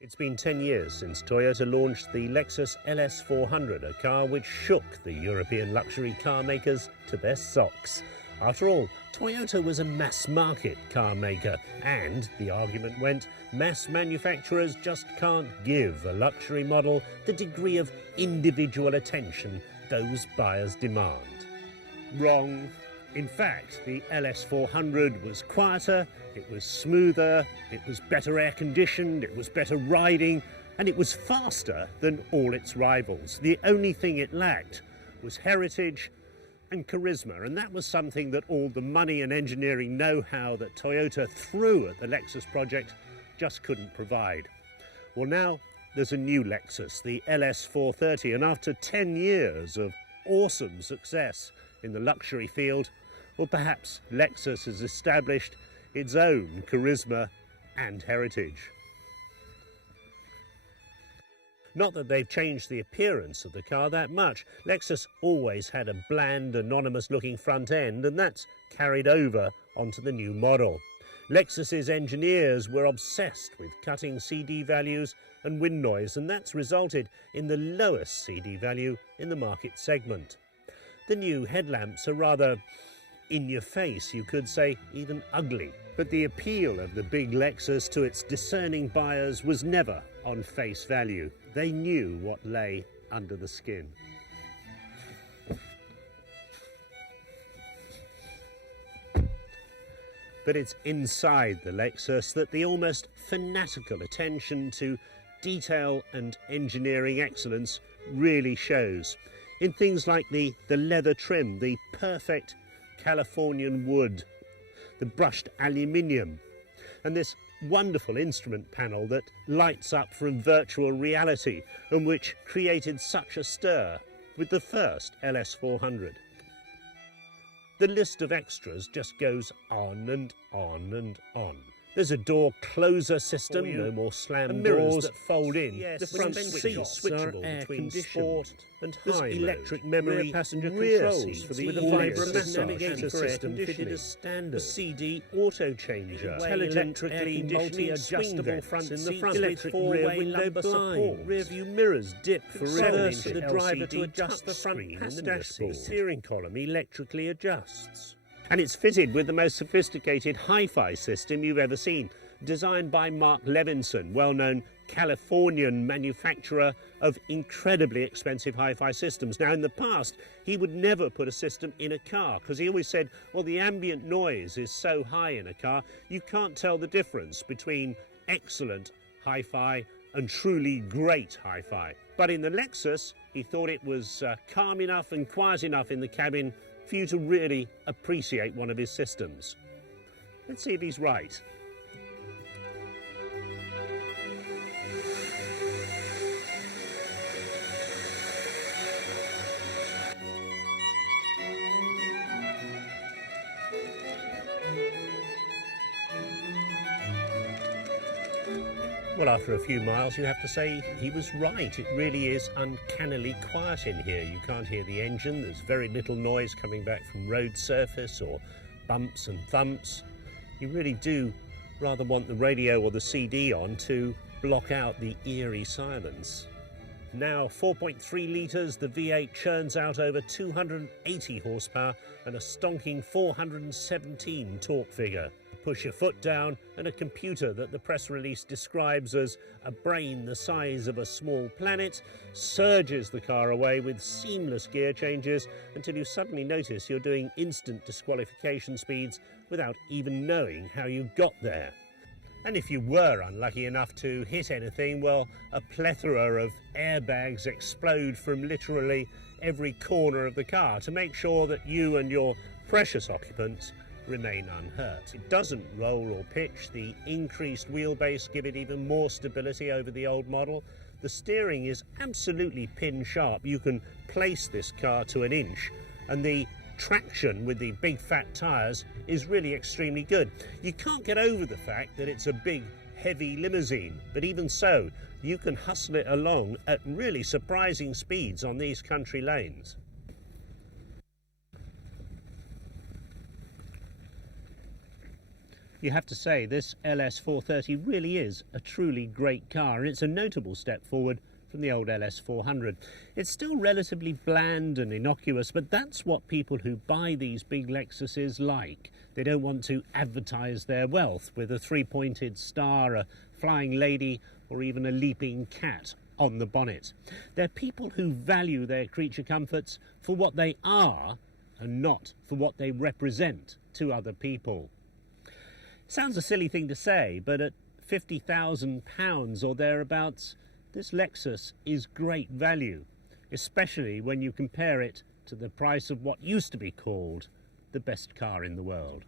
It's been 10 years since Toyota launched the Lexus LS430, a car which shook the European luxury car makers to their socks. After all, Toyota was a mass-market car maker, and, the argument went, mass manufacturers just can't give a luxury model the degree of individual attention those buyers demand. Wrong. In fact, the LS430 was quieter, it was smoother, it was better air-conditioned, it was better riding, and it was faster than all its rivals. The only thing it lacked was heritage and charisma, and that was something that all the money and engineering know-how that Toyota threw at the Lexus project just couldn't provide. Well, now there's a new Lexus, the LS430, and after 10 years of awesome success in the luxury field, or perhaps Lexus has established its own charisma and heritage. Not that they've changed the appearance of the car that much. Lexus always had a bland, anonymous-looking front end, and that's carried over onto the new model. Lexus's engineers were obsessed with cutting CD values and wind noise, and that's resulted in the lowest CD value in the market segment. The new headlamps are rather in your face, you could say, even ugly. But the appeal of the big Lexus to its discerning buyers was never on face value. They knew what lay under the skin. But it's inside the Lexus that the almost fanatical attention to detail and engineering excellence really shows. In things like the leather trim, the perfect Californian wood, the brushed aluminium, and this wonderful instrument panel that lights up from virtual reality and which created such a stir with the first LS430. The list of extras just goes on and on and on. There's a door closer system, no more slam doors that fold in. Yes, the front seats switchable between sport and high electric memory passenger controls for the vibra navigator system fitted as standard. A CD auto changer, electrically multi-adjustable front in the front, electric rear window blinds, rear view mirrors dip for reverse for the driver to adjust the front passenger seat. The steering column electrically adjusts. And it's fitted with the most sophisticated hi-fi system you've ever seen, designed by Mark Levinson, well-known Californian manufacturer of incredibly expensive hi-fi systems. Now, in the past, he would never put a system in a car because he always said, well, the ambient noise is so high in a car, you can't tell the difference between excellent hi-fi and truly great hi-fi. But in the Lexus, he thought it was calm enough and quiet enough in the cabin for you to really appreciate one of his systems. Let's see if he's right. Well, after a few miles, you have to say he was right. It really is uncannily quiet in here. You can't hear the engine. There's very little noise coming back from road surface or bumps and thumps. You really do rather want the radio or the CD on to block out the eerie silence. Now, 4.3 litres, the V8 churns out over 280 horsepower and a stonking 417 torque figure. Push your foot down and a computer that the press release describes as a brain the size of a small planet surges the car away with seamless gear changes until you suddenly notice you're doing instant disqualification speeds without even knowing how you got there. And if you were unlucky enough to hit anything, well, a plethora of airbags explode from literally every corner of the car to make sure that you and your precious occupants remain unhurt. It doesn't roll or pitch. The increased wheelbase give it even more stability over the old model. The steering is absolutely pin sharp. You can place this car to an inch, and the traction with the big fat tyres is really extremely good. You can't get over the fact that it's a big heavy limousine, but even so, you can hustle it along at really surprising speeds on these country lanes. You have to say this LS430 really is a truly great car, and it's a notable step forward from the old LS400. It's still relatively bland and innocuous, but that's what people who buy these big Lexuses like. They don't want to advertise their wealth with a three-pointed star, a flying lady, or even a leaping cat on the bonnet. They're people who value their creature comforts for what they are and not for what they represent to other people. Sounds a silly thing to say, but at £50,000 or thereabouts, this Lexus is great value, especially when you compare it to the price of what used to be called the best car in the world.